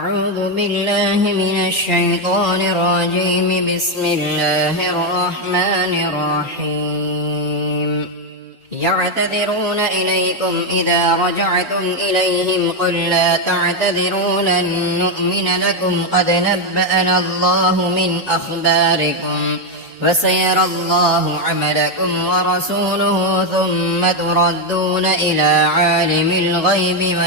أعوذ بالله من الشيطان الرجيم. بسم الله الرحمن الرحيم. يعتذرون إليكم إذا رجعتم إليهم قل لا تعتذروا لن نؤمن لكم قد نبأنا الله من أخباركم وسيرى الله عملكم ورسوله ثم تردون إلى عالم الغيب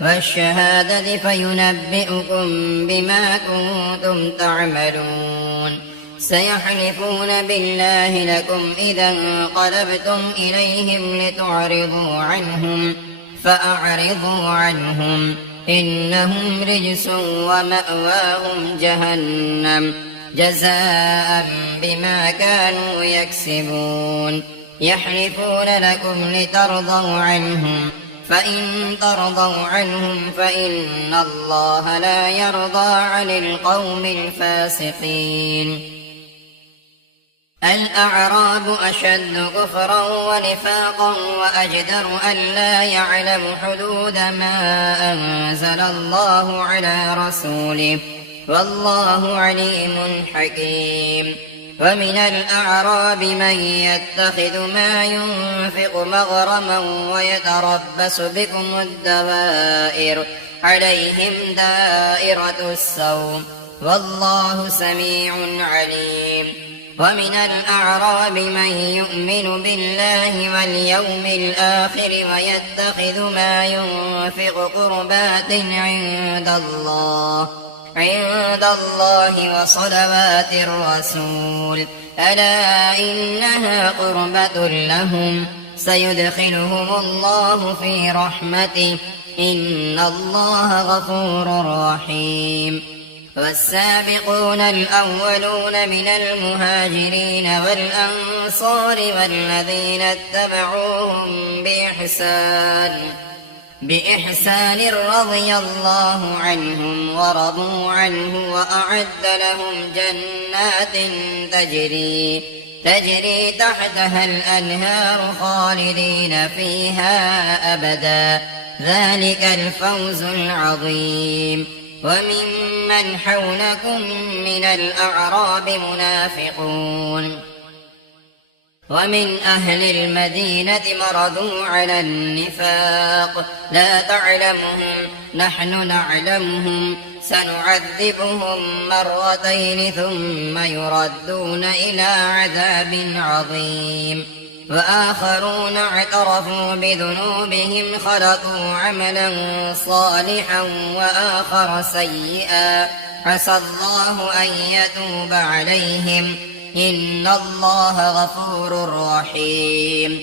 والشهادة فينبئكم بما كنتم تعملون. سيحلفون بالله لكم إذا انقلبتم إليهم لتعرضوا عنهم فأعرضوا عنهم إنهم رجس ومأواهم جهنم جزاء بما كانوا يكسبون. يحلفون لكم لترضوا عنهم فإن ترضوا عنهم فإن الله لا يرضى عن القوم الفاسقين. الأعراب أشد كفرا ونفاقا وأجدر أن لا يعلم حدود ما أنزل الله على رسوله والله عليم حكيم. ومن الأعراب من يتخذ ما ينفق مغرما ويتربص بكم الدوائر عليهم دائرة السوء والله سميع عليم. ومن الأعراب من يؤمن بالله واليوم الآخر ويتخذ ما ينفق قربات عند الله وصلوات الرسول ألا إنها قربة لهم سيدخلهم الله في رحمته إن الله غفور رحيم. والسابقون الأولون من المهاجرين والأنصار والذين اتبعوهم بإحسان رضي الله عنهم ورضوا عنه وأعد لهم جنات تجري تحتها الأنهار خالدين فيها أبدا ذلك الفوز العظيم. وممن حولكم من الأعراب منافقون ومن أهل المدينة مردوا على النفاق لا تعلمهم نحن نعلمهم سنعذبهم مرتين ثم يردون إلى عذاب عظيم. وآخرون اعترفوا بذنوبهم خلقوا عملا صالحا وآخر سيئا عسى الله أن يتوب عليهم إن الله غفور رحيم.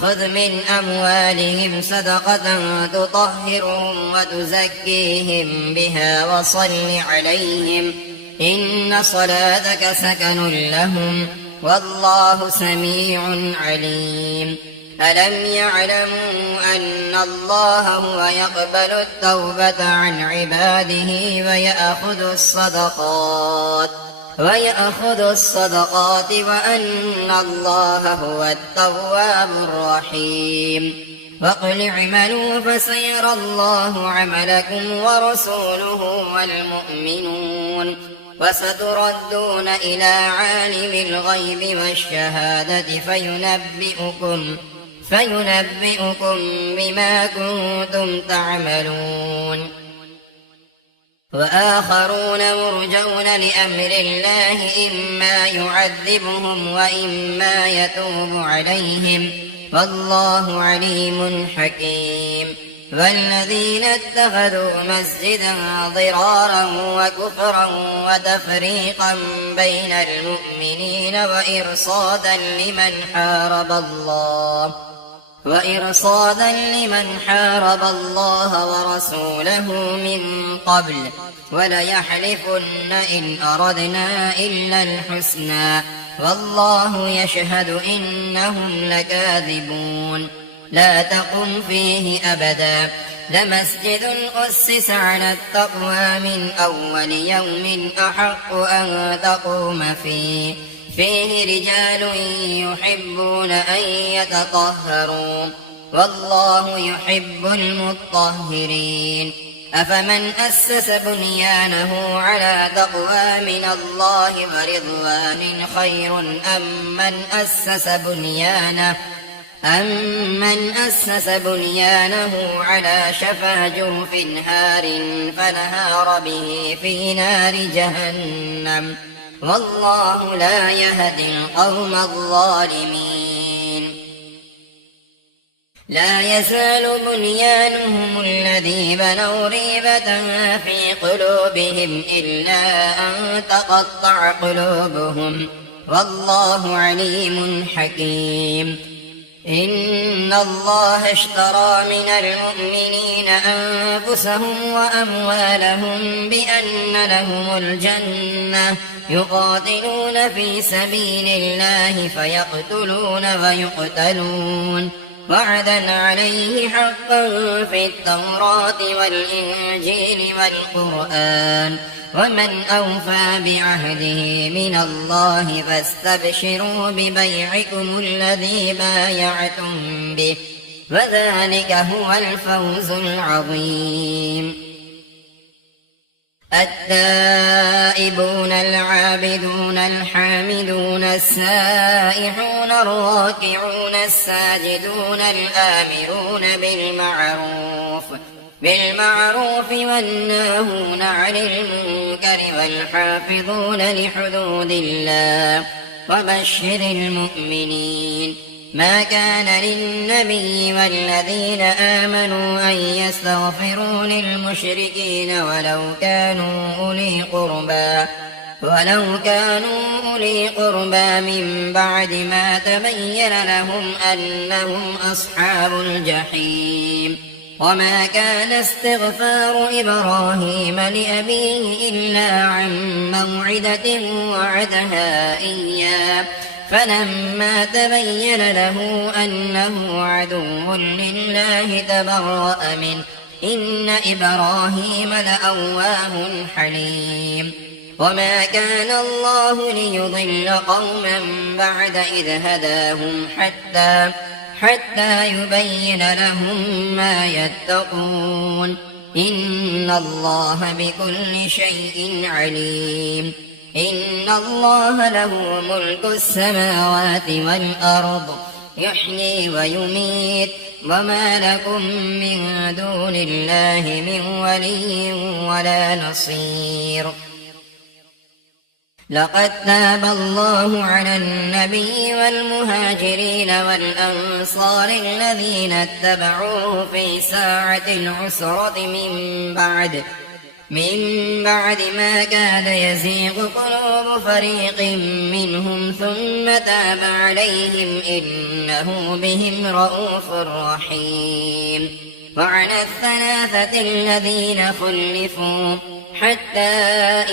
خذ من أموالهم صدقة تطهرهم وتزكيهم بها وصل عليهم إن صلاتك سكن لهم والله سميع عليم. ألم يعلموا أن الله هو يقبل التوبة عن عباده ويأخذ الصدقات وأن الله هو التواب الرحيم. وقل اعملوا فسيرى الله عملكم ورسوله والمؤمنون وستردون إلى عالم الغيب والشهادة فينبئكم بما كنتم تعملون. وآخرون مرجون لأمر الله إما يعذبهم وإما يتوب عليهم والله عليم حكيم. والذين اتخذوا مسجدا ضرارا وكفرا وتفريقا بين المؤمنين وإرصادا لمن حارب الله ورسوله من قبل وليحلفن إن أردنا إلا الحسنى والله يشهد إنهم لكاذبون. لا تقم فيه أبدا لمسجد أسس على التقوى من أول يوم أحق أن تقوم فيه رجال يحبون أن يتطهروا والله يحب المطهرين. أفمن أسس بنيانه على تقوى من الله ورضوان خير أمن أسس بنيانه على شفا جرف هار فنهار به في نار جهنم والله لا يهدي القوم الظالمين لا يزال بنيانهم الذي بنوا ريبة في قلوبهم إلا أن تقطع قلوبهم والله عليم حكيم إن الله اشترى من المؤمنين أنفسهم وأموالهم بأن لهم الجنة يقاتلون في سبيل الله فيقتلون ويقتلون وعدا عليه حقا في التوراة والإنجيل والقرآن ومن أوفى بعهده من الله فاستبشروا ببيعكم الذي بايعتم به وذلك هو الفوز العظيم التائبون العابدون الحامدون السائحون الراكعون الساجدون الآمرون بالمعروف والناهون عن المنكر والحافظون لحدود الله وبشر المؤمنين ما كان للنبي والذين آمنوا أن يستغفروا للمشركين ولو كانوا أولي قربى من بعد ما تبين لهم أنهم أصحاب الجحيم وما كان استغفار إبراهيم لأبيه إلا عن موعدة وعدها إياه فلما تبين له أنه عدو لله تبرأ منه إن إبراهيم لأواه حليم وما كان الله ليضل قوما بعد إذ هداهم حتى يبين لهم ما يتقون إن الله بكل شيء عليم إن الله له ملك السماوات والأرض يحيي ويميت وما لكم من دون الله من ولي ولا نصير لقد تاب الله على النبي والمهاجرين والأنصار الذين اتبعوه في ساعة العسرة من بعد ما كاد يزيغ قلوب فريق منهم ثم تاب عليهم إنه بهم رءوف رحيم وعلى الثلاثة الذين خلفوا حتى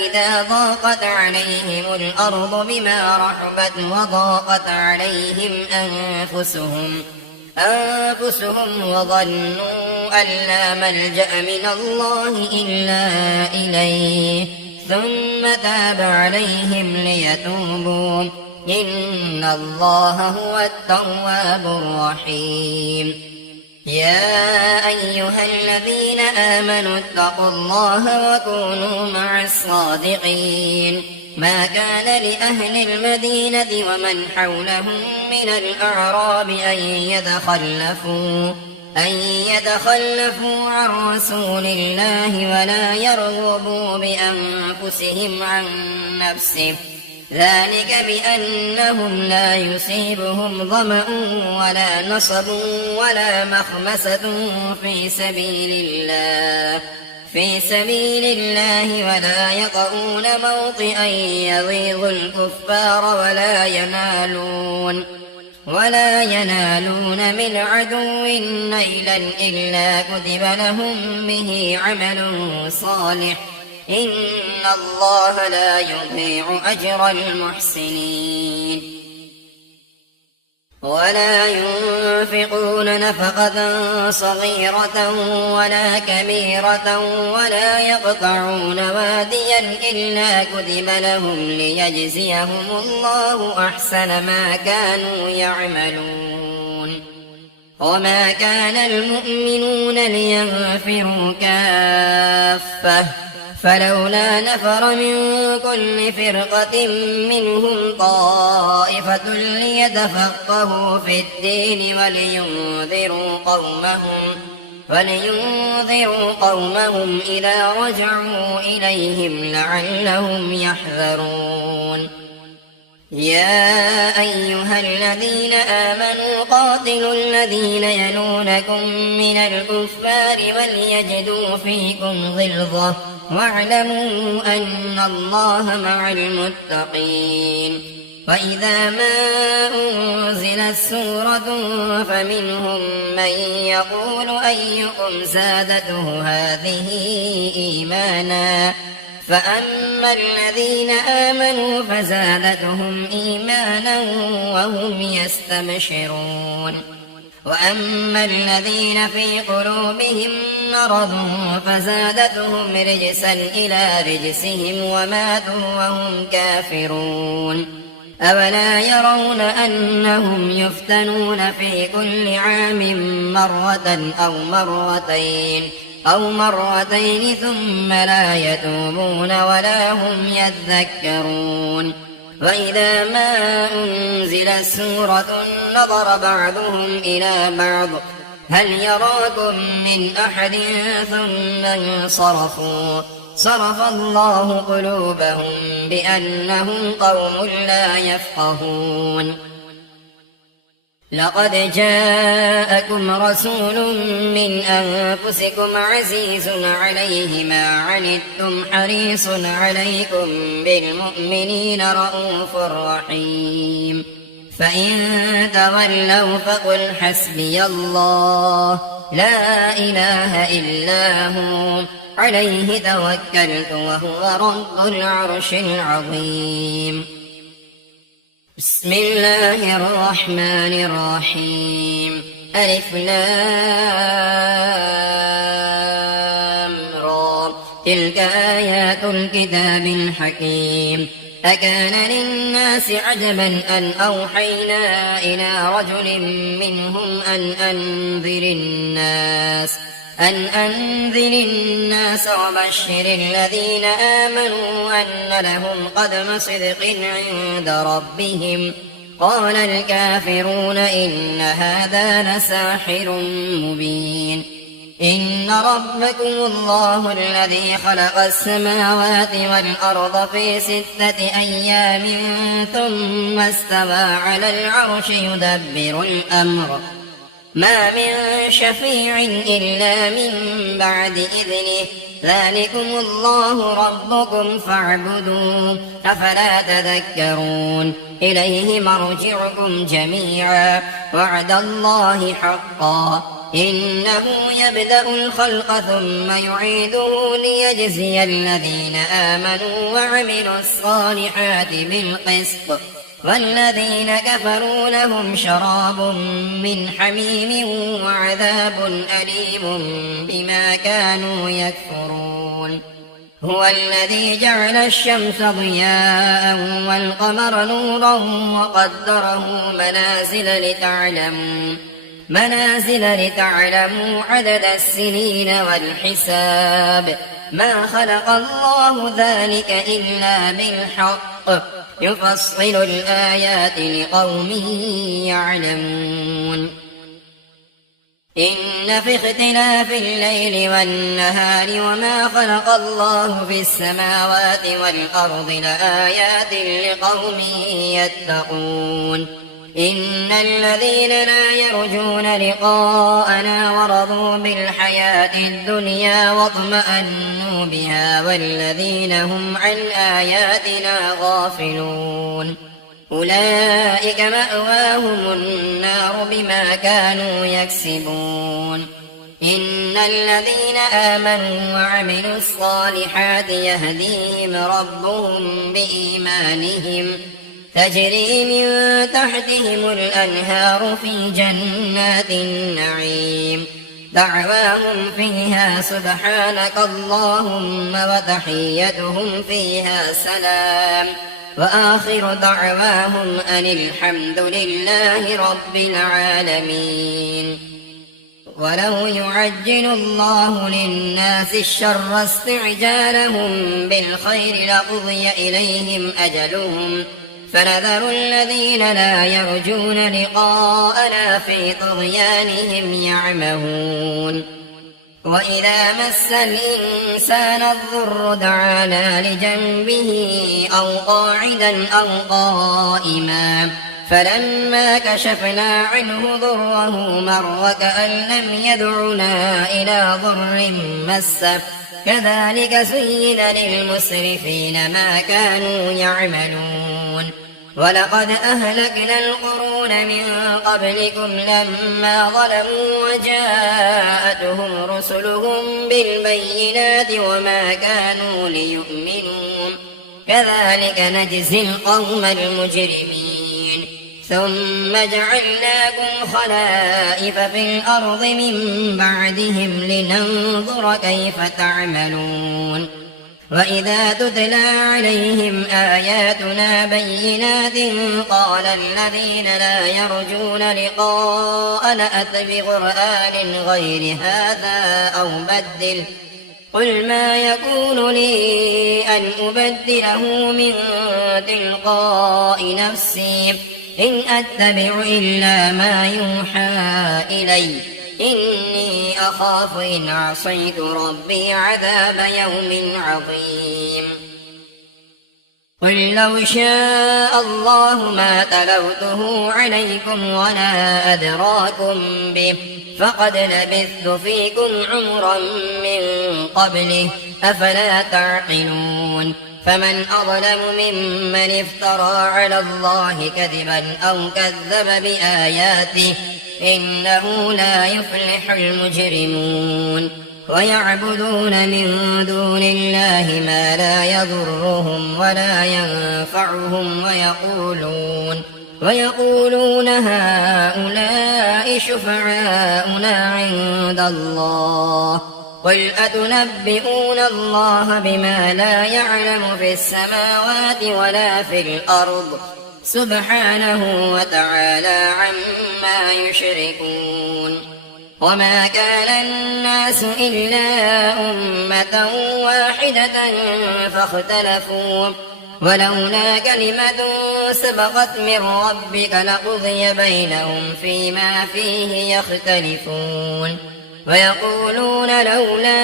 إذا ضاقت عليهم الأرض بما رحبت وضاقت عليهم أنفسهم وظنوا أن لا ملجأ من الله إلا إليه ثم تاب عليهم ليتوبوا إن الله هو التواب الرحيم يا أيها الذين آمنوا اتقوا الله وكونوا مع الصادقين ما كان لأهل المدينة ومن حولهم من الأعراب أن يتخلفوا عن رسول الله ولا يرغبوا بأنفسهم عن نفسه ذلك بأنهم لا يصيبهم ظمأ ولا نصب ولا مخمسة في سبيل الله ولا يطؤون موطئا يغيظ الكفار ولا ينالون من عدو نيلا إلا كتب لهم به عمل صالح إن الله لا يضيع أجر المحسنين ولا ينفقون نفقة صغيرة ولا كبيرة ولا يقطعون واديا إلا كتب لهم ليجزيهم الله أحسن ما كانوا يعملون وما كان المؤمنون لينفروا كافة فلولا نفر من كل فرقة منهم طائفة ليتفقهوا في الدين ولينذروا قومهم إذا رجعوا إليهم لعلهم يحذرون يا أيها الذين آمنوا قاتلوا الذين يلونكم من الكفار وليجدوا فيكم غلظة واعلموا أن الله مع المتقين وإذا ما أنزلت سورة فمنهم من يقول أيكم زادته هذه إيمانا فأما الذين آمنوا فزادتهم إيمانا وهم يستبشرون وأما الذين في قلوبهم مرض فزادتهم رجسا إلى رجسهم وماتوا وهم كافرون أولا يرون أنهم يفتنون في كل عام مرة أو مرتين ثم لا يتوبون ولا هم يذكرون وإذا ما أنزلت سورة نظر بعضهم إلى بعض هل يراكم من أحد ثم انصرفوا صرف الله قلوبهم بأنهم قوم لا يفقهون لقد جاءكم رسول من أنفسكم عزيز عليه ما عنتم حريص عليكم بالمؤمنين رءوف رحيم فإن تولوا فقل حسبي الله لا إله إلا هو عليه توكلت وهو رب العرش العظيم بسم الله الرحمن الرحيم ألف لام را تلك آيات الكتاب الحكيم أكان للناس عجبا أن أوحينا إلى رجل منهم أن أنذر الناس وبشر الذين آمنوا أن لهم قدم صدق عند ربهم قال الكافرون إن هذا لساحر مبين إن ربكم الله الذي خلق السماوات والأرض في 6 أيام ثم استوى على العرش يدبر الأمر ما من شفيع إلا من بعد إذنه ذلكم الله ربكم فاعبدوه أفلا تذكرون إليه مرجعكم جميعا وعد الله حقا إنه يبدأ الخلق ثم يعيده ليجزي الذين آمنوا وعملوا الصالحات بالقسط والذين كفروا لهم شراب من حميم وعذاب أليم بما كانوا يكفرون هو الذي جعل الشمس ضياء والقمر نورا وقدره منازل لتعلموا عدد السنين والحساب ما خلق الله ذلك إلا بالحق يفصل الآيات لقوم يعلمون إن في اختلاف الليل والنهار وما خلق الله في السماوات والأرض لآيات لقوم يتقون إن الذين لا يرجون لقاءنا ورضوا بالحياة الدنيا واطمأنوا بها والذين هم عن آياتنا غافلون أولئك مأواهم النار بما كانوا يكسبون إن الذين آمنوا وعملوا الصالحات يهديهم ربهم بإيمانهم تجري من تحتهم الأنهار في جنات النعيم دعواهم فيها سبحانك اللهم وتحيتهم فيها سلام وآخر دعواهم أن الحمد لله رب العالمين. ولو يعجل الله للناس الشر استعجالهم بالخير لقضي إليهم أجلهم فنذر الذين لا يرجون لقاءنا في طغيانهم يعمهون وإذا مس الإنسان الضر دعانا لجنبه أو قاعدا أو قائما فلما كشفنا عنه ضره مر كأن لم يدعنا إلى ضر مسه كذلك زين للمسرفين ما كانوا يعملون ولقد أهلكنا القرون من قبلكم لما ظلموا وجاءتهم رسلهم بالبينات وما كانوا ليؤمنوا كذلك نجزي القوم المجرمين ثم جعلناكم خلائف في الأرض من بعدهم لننظر كيف تعملون وإذا تتلى عليهم آياتنا بينات قال الذين لا يرجون لقاءنا أت بقرآن غير هذا أو بدل قل ما يكون لي أن أبدله من تلقاء نفسي إن أتبع إلا ما يوحى إلي إني أخاف إن عصيت ربي عذاب يوم عظيم قل لو شاء الله ما تلوته عليكم ولا أدراكم به فقد لبثت فيكم عمرا من قبله أفلا تعقلون فمن أظلم ممن افترى على الله كذبا أو كذب بآياته إنه لا يفلح المجرمون ويعبدون من دون الله ما لا يضرهم ولا ينفعهم ويقولون هؤلاء شفعاؤنا عند الله قل أتنبئون الله بما لا يعلم في السماوات ولا في الأرض سبحانه وتعالى عما يشركون وما كان الناس إلا أمة واحدة فاختلفوا ولولا كلمة سبقت من ربك لقضي بينهم فيما فيه يختلفون ويقولون لولا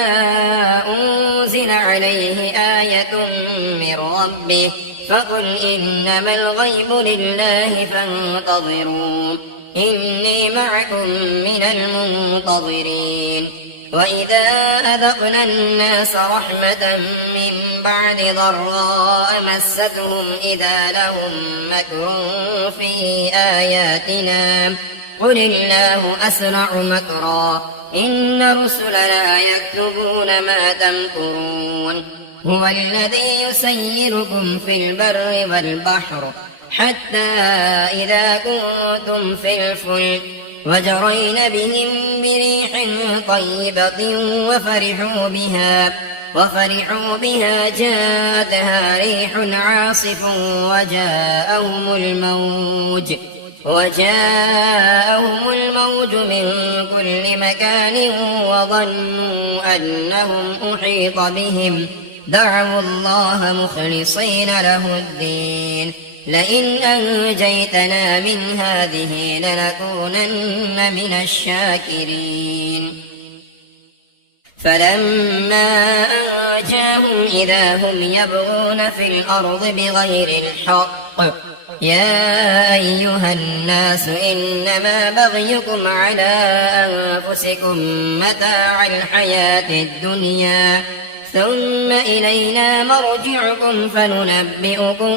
أنزل عليه آية من ربه فقل إنما الغيب لله فانتظروا إني معكم من المنتظرين وإذا أذقنا الناس رحمة من بعد ضراء مستهم إذا لهم مكر في آياتنا قل الله أسرع مكرا إن رسلنا يكتبون ما تمكرون هو الذي يسيركم في البر والبحر حتى إذا كنتم في الفلك وجرين بهم بريح طيبة وفرحوا بها جاءتها ريح عاصف وجاءهم الموج من كل مكان وظنوا أنهم أحيط بهم دعوا الله مخلصين له الدين لئن أنجيتنا من هذه لنكونن من الشاكرين فلما أنجاهم إذا هم يبغون في الأرض بغير الحق يا أيها الناس إنما بغيكم على أنفسكم متاع الحياة الدنيا ثم إلينا مرجعكم فننبئكم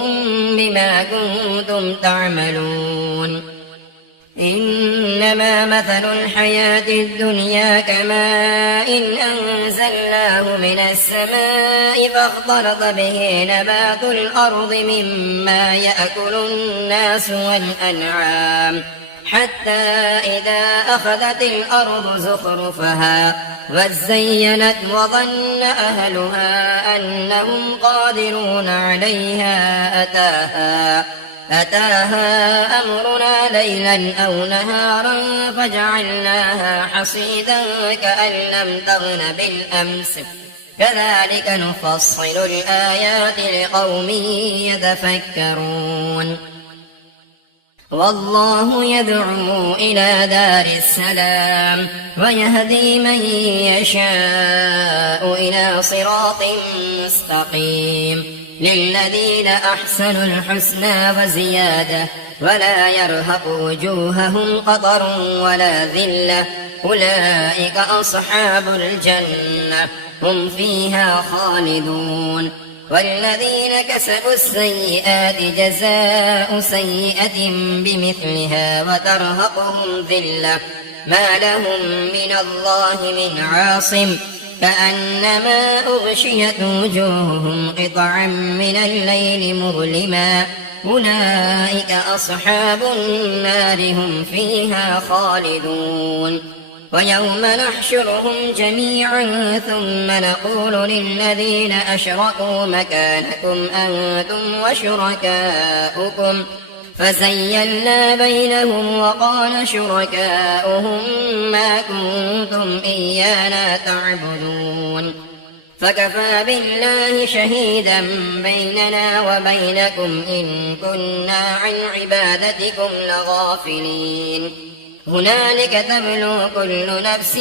بما كنتم تعملون إنما مثل الحياة الدنيا كماء إن أنزلناه من السماء فاختلط به نبات الأرض مما يأكل الناس والأنعام حتى إذا أخذت الأرض زخرفها وزينت وظن أهلها أنهم قادرون عليها أتاها أمرنا ليلا أو نهارا فجعلناها حصيدا كأن لم تغن بالأمس كذلك نفصل الآيات لقوم يتفكرون والله يدعو إلى دار السلام ويهدي من يشاء إلى صراط مستقيم للذين أحسنوا الحسنى وزيادة ولا يرهق وجوههم قطر ولا ذلة أولئك أصحاب الجنة هم فيها خالدون والذين كسبوا السيئات جزاء سيئة بمثلها وترهقهم ذلة ما لهم من الله من عاصم كأنما أغشيت وجوههم قطعا من الليل مظلما أولئك أصحاب النار هم فيها خالدون ويوم نحشرهم جميعا ثم نقول للذين أشركوا مكانكم أنتم وشركاؤكم فزيلنا بينهم وقال شركاؤهم ما كنتم إيانا تعبدون فكفى بالله شهيدا بيننا وبينكم إن كنا عن عبادتكم لغافلين هنالك تبلو كل نفس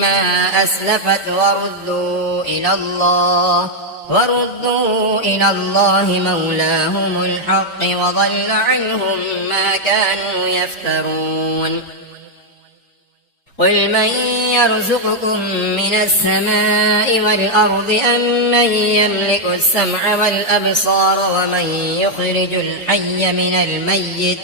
ما أسلفت وردوا إلى الله مولاهم الحق وضل عنهم ما كانوا يفترون قل من يرزقكم من السماء والأرض أم من يملك السمع والأبصار ومن يخرج الحي من الميت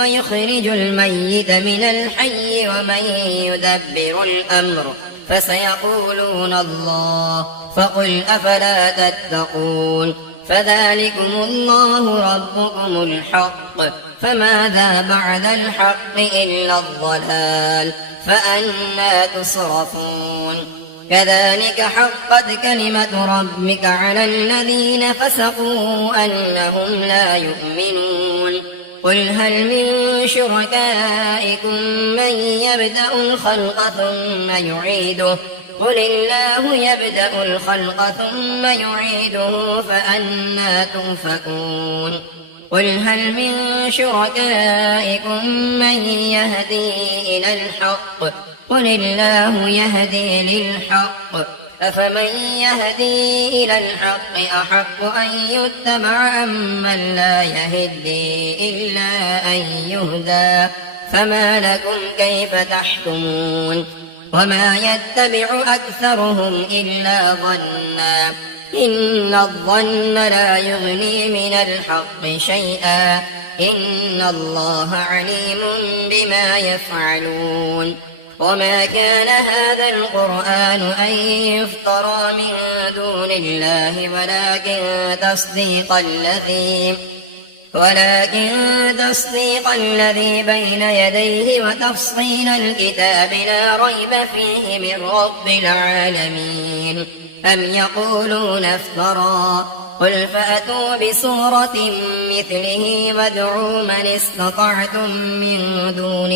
ويخرج الميت من الحي ومن يدبر الأمر فسيقولون الله فقل أفلا تتقون فذلكم الله ربكم الحق فماذا بعد الحق إلا الضلال فأنى تصرفون كذلك حقت كلمة ربك على الذين فسقوا أنهم لا يؤمنون قل هل من شركائكم من يبدأ الخلق ثم يعيده قل الله يبدأ الخلق ثم يعيده فأنى تؤفكون قل هل من شركائكم من يهدي إلى الحق قل الله يهدي للحق أفمن يهدي إلى الحق أحق أن يتبع أمن لا يهدي إلا أن يهدى فما لكم كيف تحكمون وما يتبع أكثرهم إلا ظنا إن الظن لا يغني من الحق شيئا إن الله عليم بما يفعلون وما كان هذا القرآن أن يفترى من دون الله ولكن تصديق الذي بين يديه وتفصيل الكتاب لا ريب فيه من رب العالمين أم يقولون افترى قل فأتوا بسورة مثله وادعوا من استطعتم من دون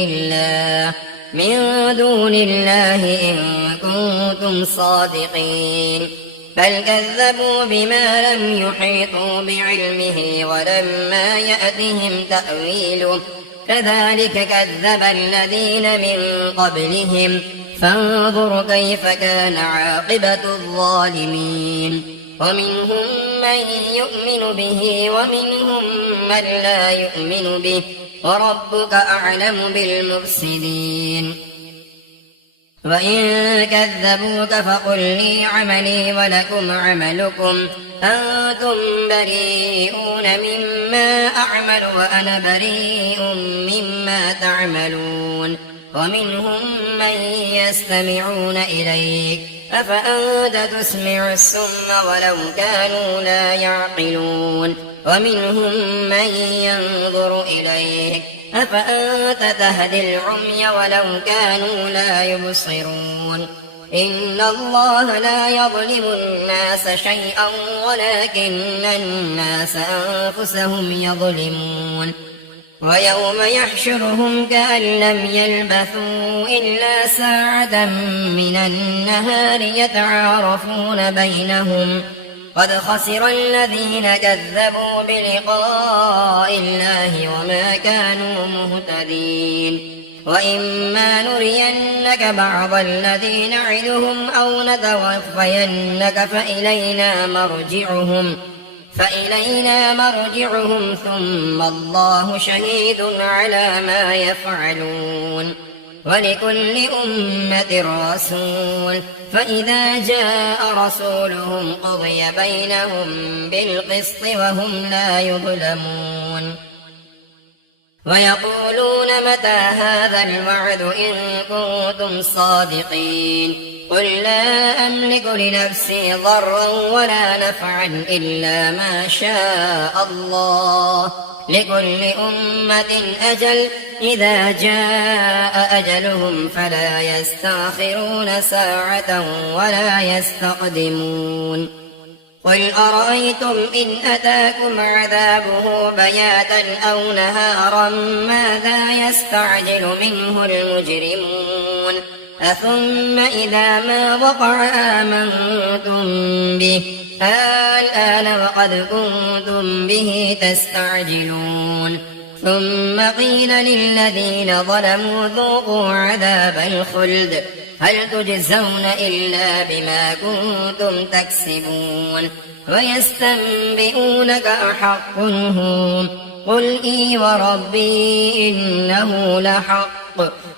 الله إن كنتم صادقين بل كذبوا بما لم يحيطوا بعلمه ولما يأتهم تأويله كذلك كذب الذين من قبلهم فانظر كيف كان عاقبة الظالمين ومنهم من يؤمن به ومنهم من لا يؤمن به وربك أعلم بالمفسدين وإن كذبوك فقل لي عملي ولكم عملكم أنتم بريئون مما أعمل وأنا بريء مما تعملون ومنهم من يستمعون إليك أفأنت تسمع الصم ولو كانوا لا يعقلون ومنهم من ينظر إليك أفأنت تهدي العمي ولو كانوا لا يبصرون إن الله لا يظلم الناس شيئا ولكن الناس أنفسهم يظلمون ويوم يحشرهم كأن لم يلبثوا إلا ساعة من النهار يتعارفون بينهم قد خسر الذين كذبوا بلقاء الله وما كانوا مهتدين وإما نرينك بعض الذي نعدهم أو نتوفينك فإلينا مرجعهم ثم الله شهيد على ما يفعلون ولكل أمة رسول فإذا جاء رسولهم قضي بينهم بالقسط وهم لا يظلمون ويقولون متى هذا الوعد إن كنتم صادقين قل لا أملك لنفسي ضرا ولا نفعا إلا ما شاء الله لكل أمة أجل إذا جاء أجلهم فلا يستأخرون ساعة ولا يستقدمون قل أرأيتم إن أتاكم عذابه بياتا أو نهارا ماذا يستعجل منه المجرمون أثم إذا ما وقع آمنتم به الآن وقد كنتم به تستعجلون ثم قيل للذين ظلموا ذوقوا عذاب الخلد هل تجزون إلا بما كنتم تكسبون ويستنبئونك أحق هو قل إي وربي إنه لحق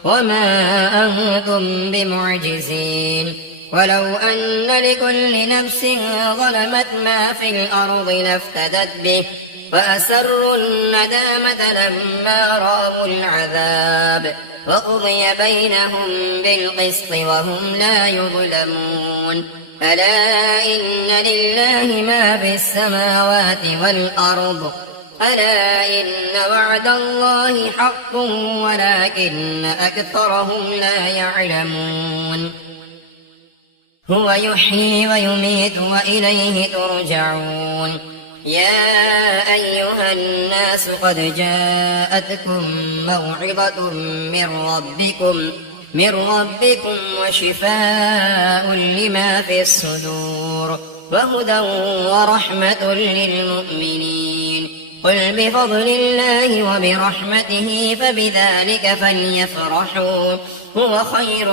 وما أنتم بمعجزين ولو أن لكل نفس ظلمت ما في الأرض لافتدت به وأسروا الندامة لما رأوا العذاب وقضي بينهم بالقسط وهم لا يظلمون ألا إن لله ما في السماوات والأرض ألا إن وعد الله حق ولكن أكثرهم لا يعلمون هو يحيي ويميت وإليه ترجعون يا أيها الناس قد جاءتكم موعظة من ربكم وشفاء لما في الصدور وهدى ورحمة للمؤمنين قل بفضل الله وبرحمته فبذلك فليفرحوا هو خير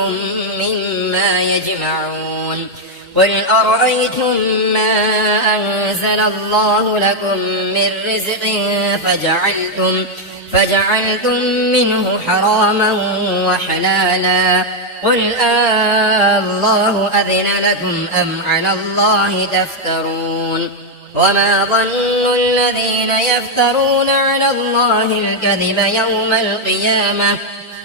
مما يجمعون قل أرأيتم ما أنزل الله لكم من رزق فجعلتم منه حراما وحلالا قل الله أذن لكم أم على الله تفترون وما ظن الذين يفترون على الله الكذب يوم القيامة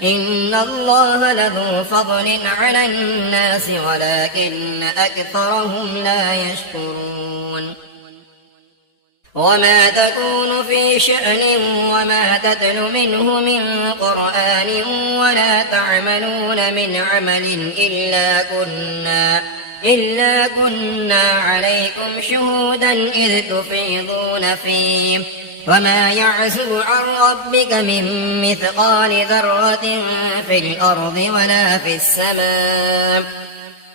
إن الله لذو فضل على الناس ولكن أكثرهم لا يشكرون وما تكون في شأن وما تتل منه من قرآن ولا تعملون من عمل إلا كنا عليكم شهودا إذ تفيضون فيه وما يعزب عن ربك من مثقال ذرة في الأرض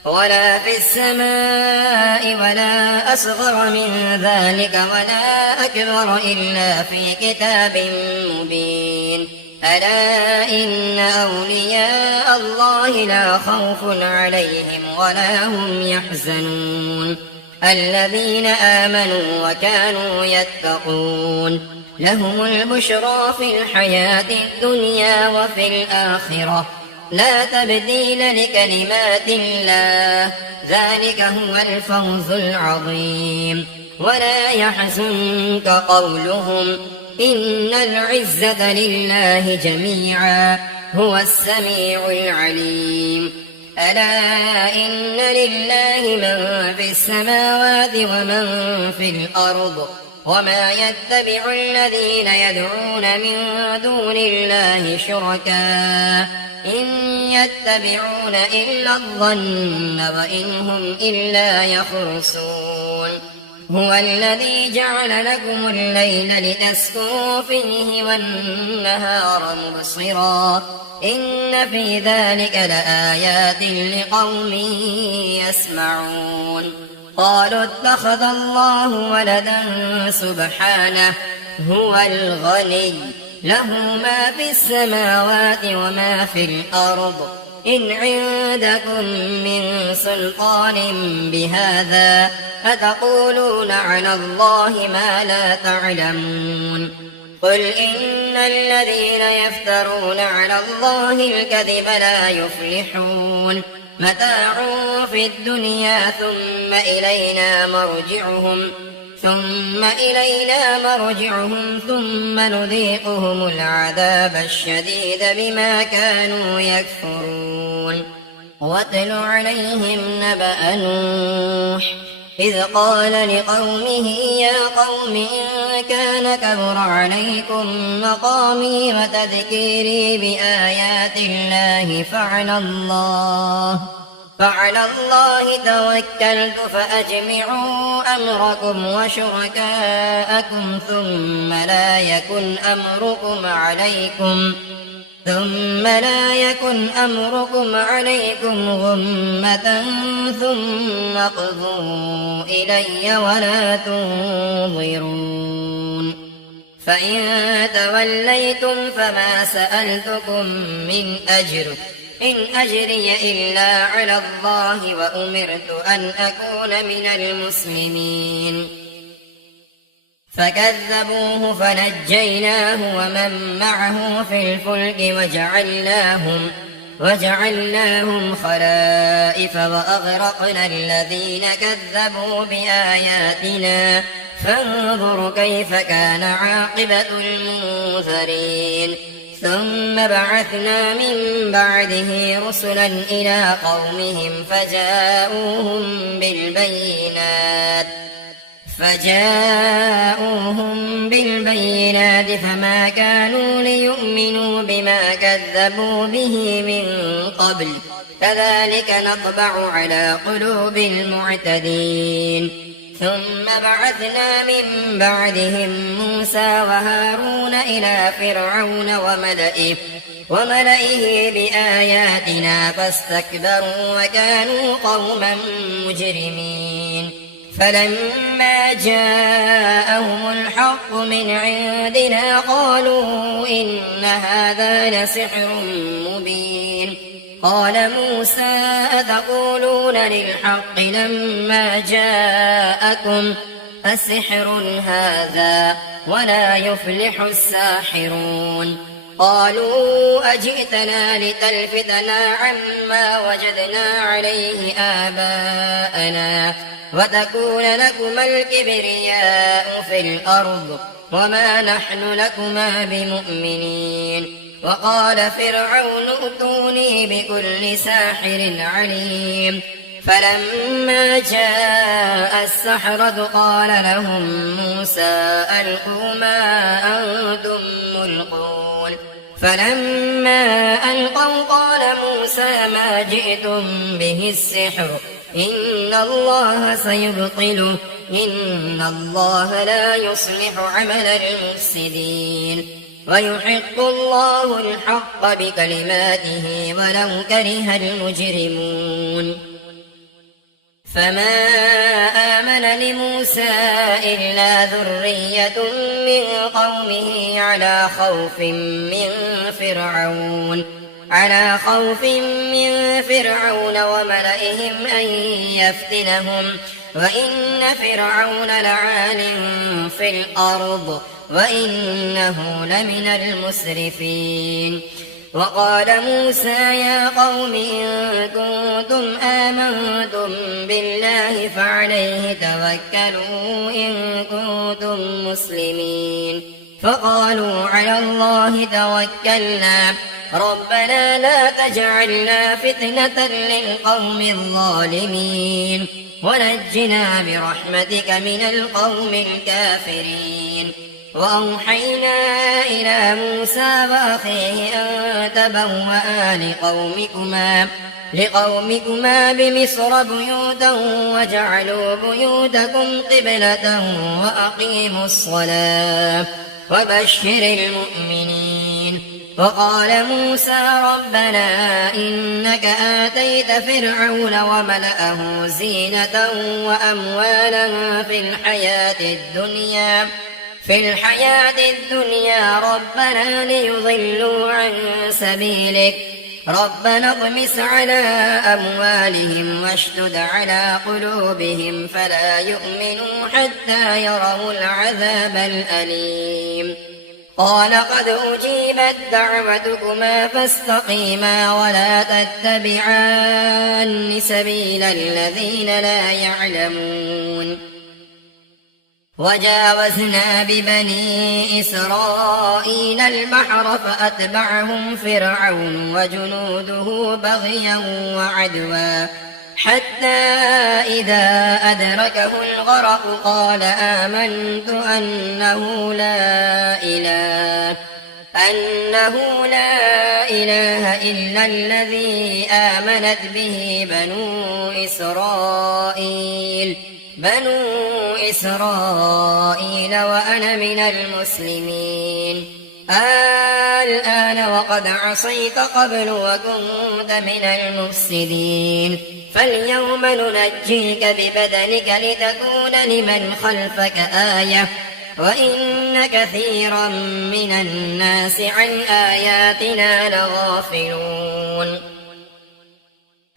ولا في السماء ولا أصغر من ذلك ولا أكبر إلا في كتاب مبين ألا إن أولياء الله لا خوف عليهم ولا هم يحزنون الذين آمنوا وكانوا يتقون لهم البشرى في الحياة الدنيا وفي الآخرة لا تبديل لكلمات الله ذلك هو الفوز العظيم ولا يحزنك قولهم إن العزة لله جميعا هو السميع العليم ألا إن لله من في السماوات ومن في الأرض وما يتبع الذين يدعون من دون الله شركاء إن يتبعون إلا الظن وإن هم إلا يخرصون هو الذي جعل لكم الليل لتسكنوا فيه والنهار مبصرا إن في ذلك لآيات لقوم يسمعون قالوا اتخذ الله ولدا سبحانه هو الغني له ما في السماوات وما في الأرض إن عندكم من سلطان بهذا أتقولون على الله ما لا تعلمون قل إن الذين يفترون على الله الكذب لا يفلحون متاع في الدنيا ثم إلينا مرجعهم ثم نذيقهم العذاب الشديد بما كانوا يكفرون واتل عليهم نبأ نوح إذ قال لقومه يا قوم إن كان كبر عليكم مقامي وتذكيري بآيات الله فعلى الله توكلت فأجمعوا أمركم وشركاءكم ثم لا يكن أمركم عليكم غمة ثم اقضوا إلي ولا تنظرون فإن توليتم فما سألتكم من أجر إن أجري إلا على الله وأمرت أن أكون من المسلمين فكذبوه فنجيناه ومن معه في الفلك وجعلناهم خلائف وأغرقنا الذين كذبوا بآياتنا فانظر كيف كان عاقبة المنذرين ثم بعثنا من بعده رسلا إلى قومهم فجاءوهم بالبينات فما كانوا ليؤمنوا بما كذبوا به من قبل كذلك نطبع على قلوب المعتدين ثم بعثنا من بعدهم موسى وهارون إلى فرعون وملئه بآياتنا فاستكبروا وكانوا قوما مجرمين فلما جاءهم الحق من عندنا قالوا إن هذا لسحر مبين قال موسى أتقولون للحق لما جاءكم أسحر هذا ولا يفلح الساحرون قالوا أجئتنا لتلفتنا عما وجدنا عليه آباءنا وتكون لكما الكبرياء في الأرض وما نحن لكما بمؤمنين وقال فرعون ائتوني بكل ساحر عليم فلما جاء السحرة قال لهم موسى ألقوا ما أنتم ملقون فلما ألقوا قال موسى ما جئتم به السحر إن الله سيبطله إن الله لا يصلح عمل المفسدين ويحق الله الحق بكلماته ولو كره المجرمون فما آمن لموسى إلا ذرية من قومه على خوف من فرعون وملئهم أن يفتنهم وإن فرعون لعال في الأرض وإنه لمن المسرفين وقال موسى يا قوم إن كنتم آمنتم بالله فعليه توكلوا إن كنتم مسلمين فقالوا على الله توكلنا ربنا لا تجعلنا فتنة للقوم الظالمين ونجنا برحمتك من القوم الكافرين. وأوحينا إلى موسى وأخيه أن تبوأ لقومكما بمصر بيوتا وجعلوا بيوتكم قبلة وأقيموا الصلاة وبشر المؤمنين. وقال موسى ربنا إنك آتيت فرعون وملأه زينة وأموالا في الحياة الدنيا ربنا ليضلوا عن سبيلك ربنا اطمس على أموالهم واشدد على قلوبهم فلا يؤمنوا حتى يروا العذاب الأليم. قال قد أجيبت دعوتكما فاستقيما ولا تتبعان سبيل الذين لا يعلمون. وجاوزنا ببني إسرائيل البحر فأتبعهم فرعون وجنوده بغيا وعدوا حتى إذا أدركه الغرق قال آمنت أنه لا إله إلا الذي آمنت به بنو إسرائيل وأنا من المسلمين. الآن وقد عصيت قبل وكنت من المفسدين فاليوم ننجيك ببدنك لتكون لمن خلفك آية وإن كثيرا من الناس عن آياتنا لغافلون.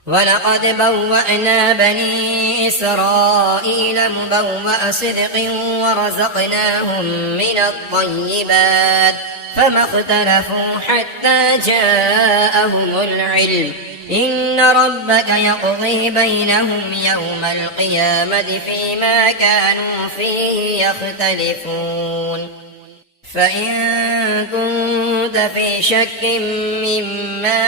ولقد بوأنا بني إسرائيل مبوأ صدق ورزقناهم من الطيبات فما اختلفوا حتى جاءهم العلم إن ربك يقضي بينهم يوم القيامة فيما كانوا فيه يختلفون. فإن كنت في شك مما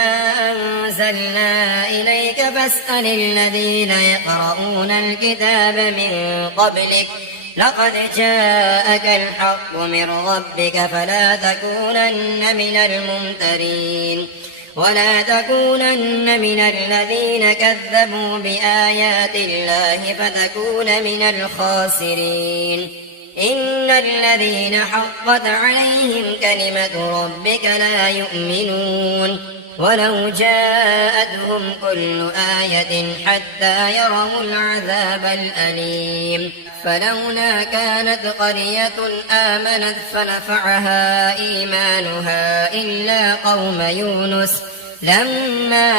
أنزلنا إليك فاسأل الذين يقرؤون الكتاب من قبلك لقد جاءك الحق من ربك فلا تكونن من الممترين ولا تكونن من الذين كذبوا بآيات الله فتكون من الخاسرين. إن الذين حقت عليهم كلمة ربك لا يؤمنون ولو جاءتهم كل آية حتى يروا العذاب الأليم. فلولا كانت قرية آمنت فنفعها إيمانها إلا قوم يونس لما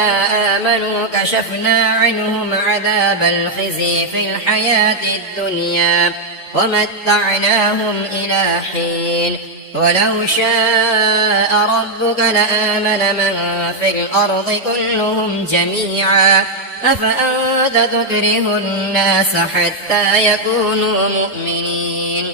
آمنوا كشفنا عنهم عذاب الخزي في الحياة الدنيا ومتعناهم إلى حين. ولو شاء ربك لآمن من في الأرض كلهم جميعا أفأنت تكره الناس حتى يكونوا مؤمنين.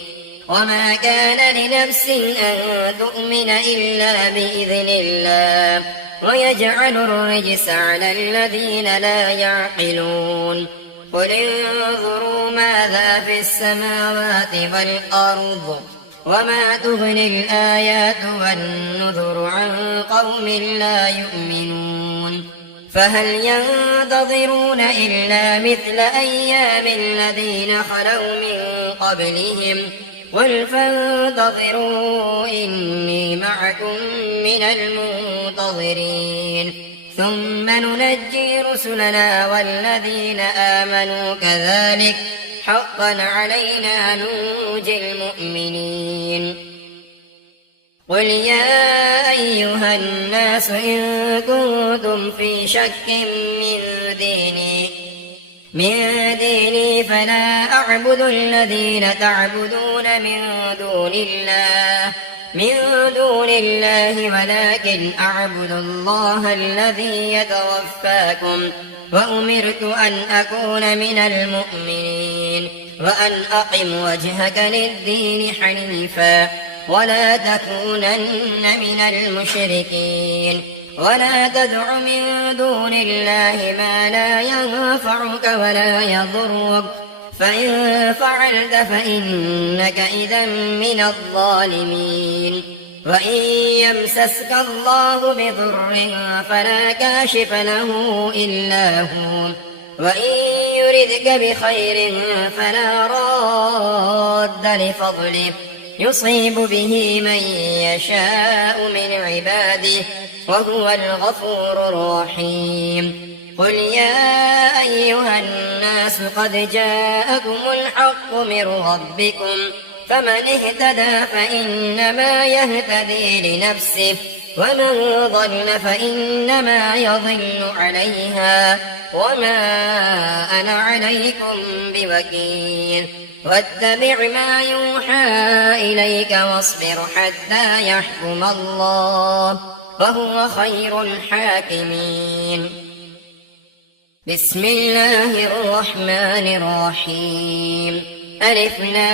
وما كان لنفس أن تؤمن إلا بإذن الله ويجعل الرجس على الذين لا يعقلون. قل انظروا ماذا في السماوات والأرض وما تغني الآيات والنذر عن قوم لا يؤمنون. فهل ينتظرون إلا مثل أيام الذين خلوا من قبلهم قل فانتظروا إني معكم من المنتظرين ثم ننجي رسلنا والذين آمنوا كذلك حقا علينا ننجي المؤمنين. قل يا أيها الناس إن كنتم في شك من ديني فلا أعبد الذين تعبدون من دون الله ولكن أعبد الله الذي يتوفاكم وأمرت أن أكون من المؤمنين وأن أقم وجهك للدين حنيفا ولا تكونن من المشركين. ولا تدع من دون الله ما لا ينفعك ولا يضرك فإن فعلت فإنك إذا من الظالمين وإن يمسسك الله بضر فلا كاشف له إلا هو وإن يردك بخير فلا راد لفضله يصيب به من يشاء من عباده وهو الغفور الرحيم قل يا أيها الناس قد جاءكم الحق من ربكم فمن اهتدى فإنما يهتدي لنفسه ومن ضل فإنما يضل عليها وما أنا عليكم بوكيل واتبع ما يوحى إليك واصبر حتى يحكم الله وهو خير الحاكمين بسم الله الرحمن الرحيم ألف لام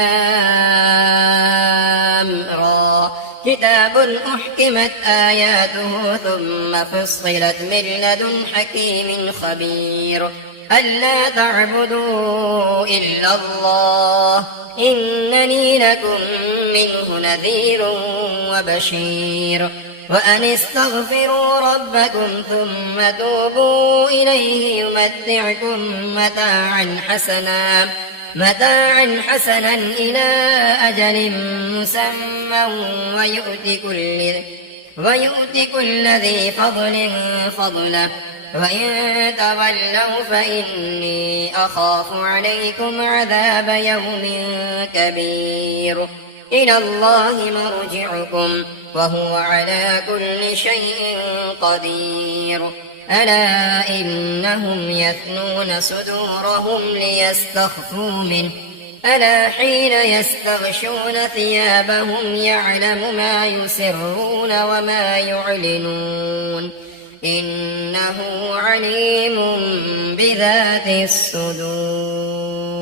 را كتاب أحكمت آياته ثم فصلت من لدن حكيم خبير ألا تعبدوا إلا الله إنني لكم منه نذير وبشير وأن استغفروا ربكم ثم توبوا إليه يمتعكم متاعا حسنا إلى أجل مسمى ويؤتي كل ذي فضل فضله وإن تولوا فإني أخاف عليكم عذاب يوم كبير إلى الله مرجعكم وهو على كل شيء قدير ألا إنهم يثنون صدورهم ليستخفوا منه ألا حين يستغشون ثيابهم يعلم ما يسرون وما يعلنون إنه عليم بذات الصدور